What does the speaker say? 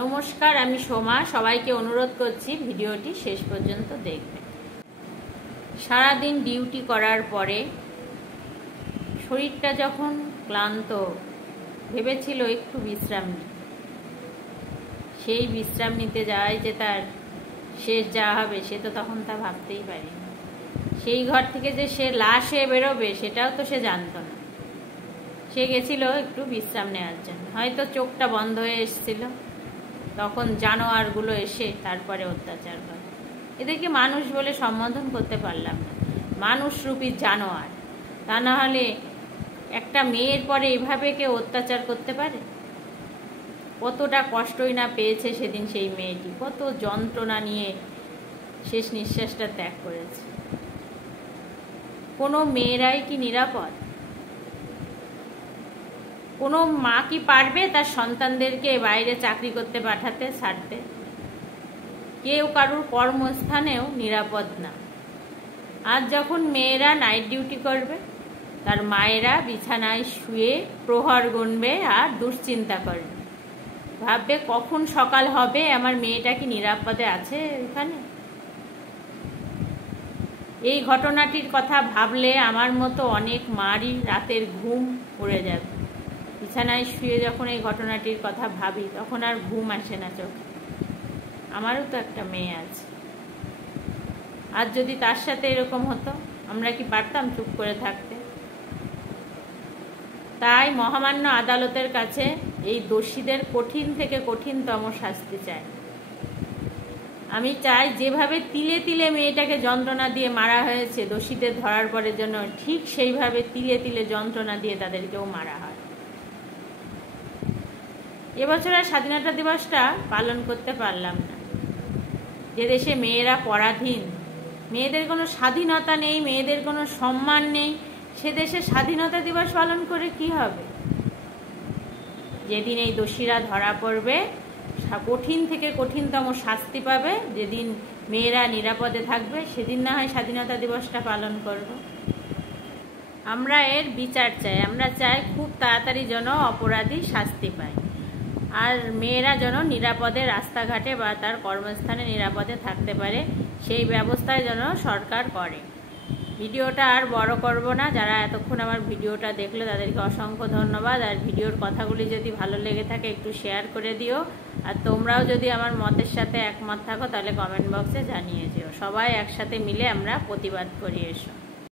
নমস্কার, আমি সোমা। সবাইকে অনুরোধ করছি ভিডিওটি শেষ পর্যন্ত দেখবেন। সারাদিন ডিউটি করার পরে শরীরটা যখন ক্লান্ত, ভেবেছিল একটু বিশ্রাম নিই। সেই বিশ্রাম নিতে যাওয়াই যে তার শেষ যাওয়া হবে সে তো তখন তা ভাবতেই পারেনি। সেই ঘর থেকে যে সে লাশে বেরোবে সেটাও তো সে জানতো না। সে গেছিল একটু বিশ্রাম নেওয়ার জন্য। হয়তো চোখটা বন্ধ হয়ে এসেছিল, তখন জানোয়ারগুলো এসে তারপরে অত্যাচার করে। এদেরকে মানুষ বলে সম্বোধন করতে পারলাম না, মানুষরূপী জানোয়ার। তা না হলে একটা মেয়ের পরে এভাবে কেউ অত্যাচার করতে পারে? কতটা কষ্টই না পেয়েছে সেদিন সেই মেয়েটি, কত যন্ত্রণা নিয়ে শেষ নিঃশ্বাসটা ত্যাগ করেছে। কোনো মেয়েরাই কি নিরাপদ? কোনো মা কি পারবে তার সন্তানদেরকে বাইরে চাকরি করতে পাঠাতে, ছাড়তে? কেউ কারুর কর্মস্থানেও নিরাপদ না। আজ যখন মেয়েরা নাইট ডিউটি করবে, তার মায়েরা বিছানায় শুয়ে প্রহর গুনবে আর দুশ্চিন্তা করবে, ভাববে কখন সকাল হবে, আমার মেয়েটা কি নিরাপদে আছে এখানে? এই ঘটনাটির কথা ভাবলে আমার মতো অনেক মারই রাতের ঘুম উড়ে যাবে। বিছানায় শুয়ে যখন এই ঘটনাটির কথা ভাবি তখন আর ঘুম আসে না চোখে। আমারও তো একটা মেয়ে আছে। আজ যদি তার সাথে এরকম হতো, আমরা কি পারতাম চুপ করে থাকতে? তাই মহামান্য আদালতের কাছে এই দোষীদের কঠিন থেকে কঠিনতম শাস্তি চাই। আমি চাই যেভাবে তিলে তিলে মেয়েটাকে যন্ত্রণা দিয়ে মারা হয়েছে দোষীদের ধরার পরের জন্য, ঠিক সেইভাবে তিলে তিলে যন্ত্রণা দিয়ে তাদেরকেও মারা হয়। এবছর আর স্বাধীনতা দিবসটা পালন করতে পারলাম না। যে দেশে মেয়েরা পরাধীন, মেয়েদের কোনো স্বাধীনতা নেই, মেয়েদের কোনো সম্মান নেই, সে দেশে স্বাধীনতা দিবস পালন করে কি হবে? যেদিন এই দোষীরা ধরা পড়বে, কঠিন থেকে কঠিনতম শাস্তি পাবে, যেদিন মেয়েরা নিরাপদে থাকবে, সেদিন না হয় স্বাধীনতা দিবসটা পালন করব। আমরা এর বিচার চাই। আমরা চাই খুব তাড়াতাড়ি যেন অপরাধী শাস্তি পায়, আর মেয়েরা যেন নিরাপদে রাস্তাঘাটে বা তার কর্মস্থানে নিরাপদে থাকতে পারে, সেই ব্যবস্থায় যেন সরকার করে। ভিডিওটা আর বড় করব না। যারা এতক্ষণ আমার ভিডিওটা দেখলো তাদেরকে অসংখ্য ধন্যবাদ। আর ভিডিওর কথাগুলি যদি ভালো লেগে থাকে একটু শেয়ার করে দিও। আর তোমরাও যদি আমার মতের সাথে একমত থাকো তাহলে কমেন্ট বক্সে জানিয়ে দিও। সবাই একসাথে মিলে আমরা প্রতিবাদ করি এসো।